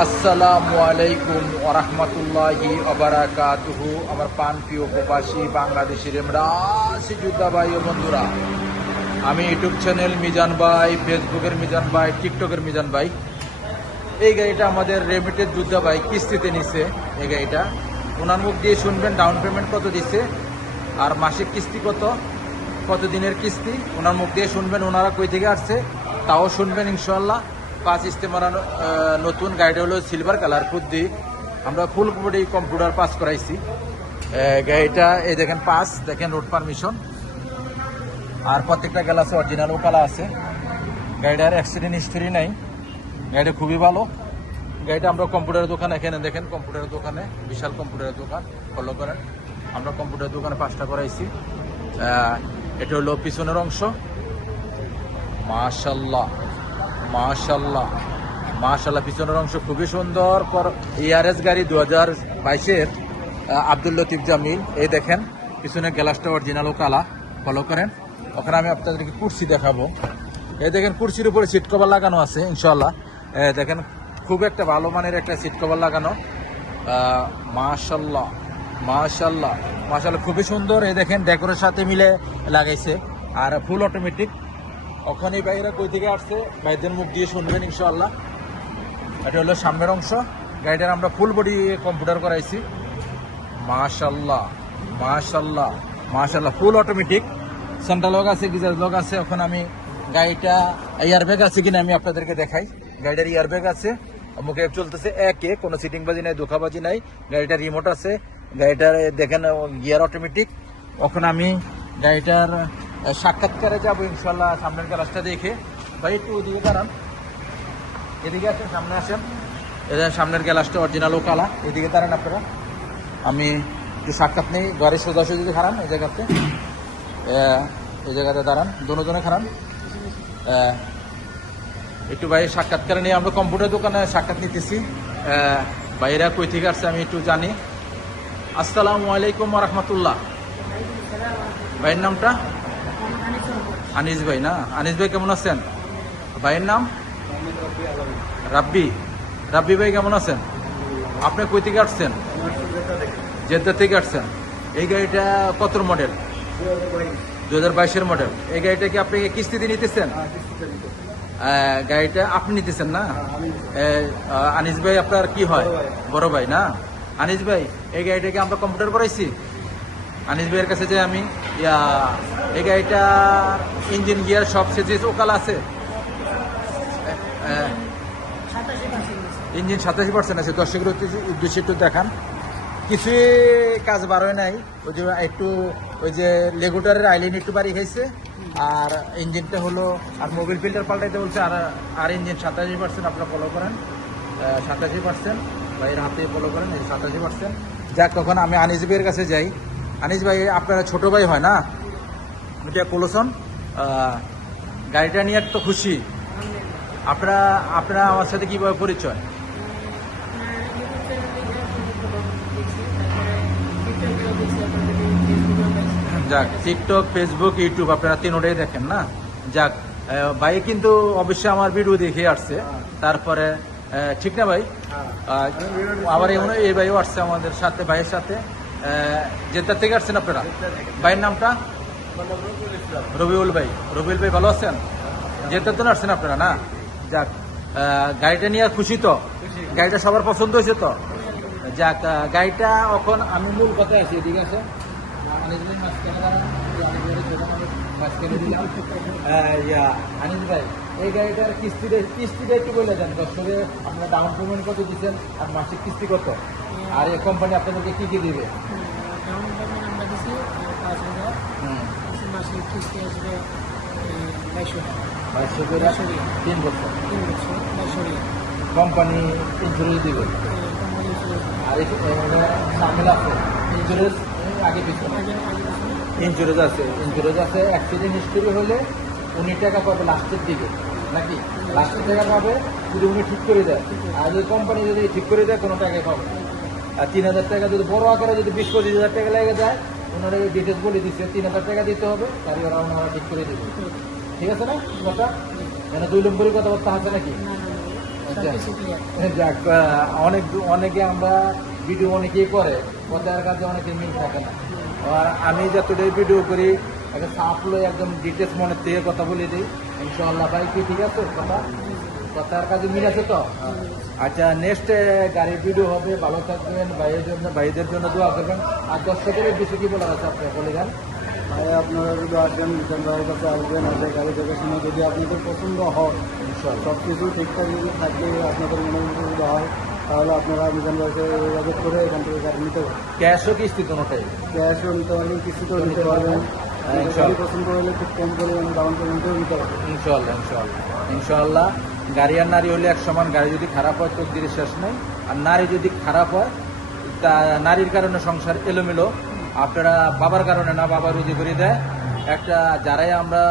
আসসালামু আলাইকুম ওয়া রাহমাতুল্লাহি ওয়া বারাকাতুহু। আমার প্রাণপ্রিয় প্রবাসী বাংলাদেশের রাশি যোদ্ধা ভাই ও বন্ধুরা, আমি ইউটিউব চ্যানেল মিজান ভাই, ফেসবুকের মিজান ভাই, টিকটকের মিজান ভাই। এই গাড়িটা আমাদের রেমিটেড যোদ্ধা ভাই কিস্তিতে নিছে। এই গাড়িটা ওনার মুখ দিয়ে শুনবেন ডাউন পেমেন্ট কত দিছে আর মাসিক কিস্তি কত দিনের কিস্তি ওনার মুখ দিয়ে শুনবেন। ওনারা কই থেকে আসছে তাও শুনবেন ইনশাল্লাহ। পাঁচ ইস্তেমারা নতুন গাড়িটা হলো সিলভার কালার খুদ্দি। আমরা ফুল বডি কম্পিউটার পাস করাইছি গাড়িটা। এই দেখেন পাস, দেখেন রোড পারমিশন আর প্রত্যেকটা গ্লাসে অরিজিনাল কালা আছে। গাড়িটার অ্যাক্সিডেন্ট হিস্টোরি নাই। গাড়িটা খুবই ভালো। গাড়িটা আমরা কম্পিউটারের দোকান, এখানে দেখেন কম্পিউটারের দোকানে, বিশাল কম্পিউটারের দোকান, ফলো করেন। আমরা কম্পিউটারের দোকানে পাঁচটা করাইছি। এটা হলো পিছনের অংশ। মাশাল্লাহ মাশাল্লাহ মাশাল্লাহ, পিছনের অংশ খুবই সুন্দর। ইয়ারএস গাড়ি 2022-এর আব্দুল লতিফ জামিল। এই দেখেন পিছনের গ্লাসটা অরিজিনাল ও কালা, ফলো করেন। ওখানে আমি আপনাদেরকে কুর্সি দেখাবো। এই দেখেন কুর্সির উপরে সিট কভার লাগানো আছে ইনশাল্লাহ। দেখেন খুব একটা ভালো মানের একটা সিট কভার লাগানো। মাশাল্লাহ মাশাল্লাহ মাশাল্লাহ, খুবই সুন্দর। এই দেখেন ডেকোরের সাথে মিলে লাগাইছে আর ফুল অটোমেটিক। ওখানে বাইরে কই থেকে আসছে ভাইদের মুখ দিয়ে শুনবেন ইনশাল্লাহ। এটা হলো সামনের অংশ। গাড়িটার আমরা ফুল বডি কম্পিউটার করাইছি। মাশাল্লাহ মাশাল্লাহ মাশাল্লাহ, ফুল অটোমেটিক। সেন্ট্রাল লক আছে, গিজার লক আছে। এখন আমি গাড়িটা এয়ারব্যাগ আছে কিনা আমি আপনাদেরকে দেখাই। গাড়িটার এয়ারব্যাগ আছে, মুখে চলতেছে একে, কোনো সিটিং বাজি নাই, ধোকাবাজি নাই। গাড়িটার রিমোট আছে। গাড়িটার দেখেন গিয়ার অটোমেটিক। এখন আমি গাড়িটার সাক্ষাৎকারে যাবো ইনশাল্লাহ সামনের গ্লাসটা দেখে। ভাই একটু ওদিকে দাঁড়ান, এদিকে আসেন, সামনে আসেন। এদের সামনের গ্লাসটা অরিজিনাল ও কালা। এদিকে দাঁড়ান আপনারা, আমি একটু সাক্ষাৎ নেই। ঘরে সোজাসুজি খারান, এই জায়গাতে দাঁড়ান, দুজনে খারান। একটু ভাই সাক্ষাৎকারে নিয়ে আমরা কম্পিউটার দোকানে সাক্ষাৎ নিতেছি। ভাইরা কই থেকে আসছে আমি একটু জানি। আসসালামু আলাইকুম ওয়া রাহমাতুল্লাহ। ভাইয়ের নামটা? আনিস ভাই না? আনিস ভাই কেমন আছেন? ভাইয়ের নাম রাব্বি। রাব্বি ভাই কেমন আছেন? আপনি কই থেকে আসছেন? জেদ্দা থেকে আসছেন। এই গাড়িটা কত মডেল? 2022-এর মডেল। এই গাড়িটা কি আপনি কিস্তিতে নিতেছেন? গাড়িটা আপনি নিতেছেন না? আনিস ভাই আপনার কি হয়? বড় ভাই না? আনিস ভাই এই গাড়িটাকে আমরা কম্পিউটার করাইছি। আনিস ভাইয়ের কাছে যে আমি এই গাড়িটা ইঞ্জিন গিয়ার সব সেজেস ওকালা আছে। ইঞ্জিন 87% আছে। দর্শকের উদ্দেশ্যে একটু দেখান। কিছুই কাজ বাড়ায় নাই। ওই যে একটু ওই যে লেগুটারের আইলিন একটু বাড়ি খাইছে আর ইঞ্জিনটা হলো, আর মোবিল ফিল্টার পাল্টাইতে বলছে। আর ইঞ্জিন 87% আপনারা ফলো করেন। 87% ভাইয়ের হাতে ফলো করেন, এই 87%। যাক, তখন আমি আনিস ভাইয়ের কাছে যাই। আনিস ভাই আপনারা ছোট ভাই হয় না? এটা পোলোসন গাড়িটা নিয়ে তো খুশি। আপনারা আমার সাথে কীভাবে পরিচয়? যাক, টিকটক, ফেসবুক, ইউটিউব আপনারা তিনোটাই দেখেন না? যাক, ভাই কিন্তু অবশ্যই আমার ভিডিও দেখে আসছে। তারপরে ঠিক না ভাই? আবার এই ভাইও আসছে আমাদের সাথে, ভাইয়ের সাথে। জেদ্দার থেকে আসছেন আপনারা? ভাইয়ের নামটা? রবিউল ভাই। রবিউল ভাই ভালো আছেন? জেদ্দার তো আসছেন আপনারা না? যাক, গাড়িটা নিয়ে খুশি তো? গাড়িটা সবার পছন্দ হয়েছে তো? যাক, গাড়িটা এখন আমি মূল কথায় আছি। এদিকে আছে আনিস ভাই, এই গাড়িটার কিস্তিটা একটু বলে দেন দর্শকে। আপনারা ডাউন পেমেন্ট কত দিচ্ছেন আর মাসিক কিস্তি কত, আর এই কোম্পানি আপনাদেরকে কি কি দিবে? ডাউন পেমেন্ট আমরা দিচ্ছি 5,000, মাসিক কিস্তি আসবে 2200 করে 3 বছর। 2200 কোম্পানি ইন্স্যুরেন্স দিবে। আর সামিল আছে ইন্স্যুরেন্স আগে পিছনে। ইন্স্যুরেন্স আছে। অ্যাক্সিডেন্ট হিস্টোরি হলে 19 টাকা পাবে লাস্টের দিকে, নাকি? লাস্টের টাকা পাবে যদি উনি ঠিক করে দেয়। আর যদি কোম্পানি যদি ঠিক করে দেয় কোনো টাকাই পাবে। আর 3000 টাকা যদি বড় আকারে যদি 20-25 হাজার টাকা লেগে যায়, ওনারা ডিটেলস বলে দিচ্ছে 3000 টাকা দিতে হবে, তারই ওনারা ঠিক করে দেবে। ঠিক আছে না কথা? মানে 2 নম্বরই কথাবার্তা আছে নাকি? সবকিছু ক্লিয়ার। যাক, অনেকে আমরা ভিডিও অনেকেই করে, কথার কাছে অনেকে মিল থাকে না। আর আমি যতটাই ভিডিও করি একটা সাপলো একদম ডিটেলস মনের থেকে কথা বলে দিই। ইনশাআল্লাহ ভাই, কি ঠিক আছে কথা? কথার কাছে মিল আছে তো? আচ্ছা, নেক্সট গাড়ির ভিডিও হবে। ভালো থাকবেন, ভাইদের জন্য দোয়া করবেন। আর দর্শকের বেশি কি বলার আছে আপনি বলে যান। ভাই আপনারা যদি আসবেন মিজান ভাইয়ের কাছে আসবেন, আমাদের গাড়ি দেখে শুনে যদি আপনাদের পছন্দ হয়, ইনশাআল্লাহ সব কিছু ঠিকঠাক যদি থাকে, আপনাদের মনে সুবিধা হয়, তাহলে আপনারা মিজান ভাইকে যোগাযোগ করে এখান থেকে গাড়ি নিতে পারেন। ক্যাশও কিস্তি কোনোটাই? ক্যাশও নিতে পারবেন, কিস্তিতেও নিতে পারবেন। গাড়ি ইনশাআল্লাহ। পছন্দ হলে খুব কম পরিমাণে ডাউন পেমেন্টেও নিতে পারবেন। ইনশাআল্লাহ ইনশাআল্লাহ ইনশাআল্লাহ। গাড়ি আর নারী হলে এক সমান। গাড়ি যদি খারাপ হয় তকদিরের শেষ নেই, আর নারী যদি খারাপ হয় তা নারীর কারণে সংসার এলোমেলো। আপনারা বাবার কারণে না, বাবা রুজি করে দেয়। একটা যারাই আমরা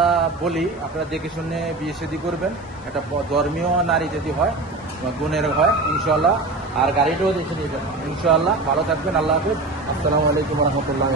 বলি আপনারা দেখে শুনে বিয়ে শাদী করবেন, একটা ধর্মীয় নারী যদি হয়, গুণের হয় ইনশাআল্লাহ। আর গাড়িটাও দেখে নেবেন ইনশাআল্লাহ। ভালো থাকবেন, আল্লাহ হাফেজ, আসসালামু আলাইকুম রহমতুল্লাহ।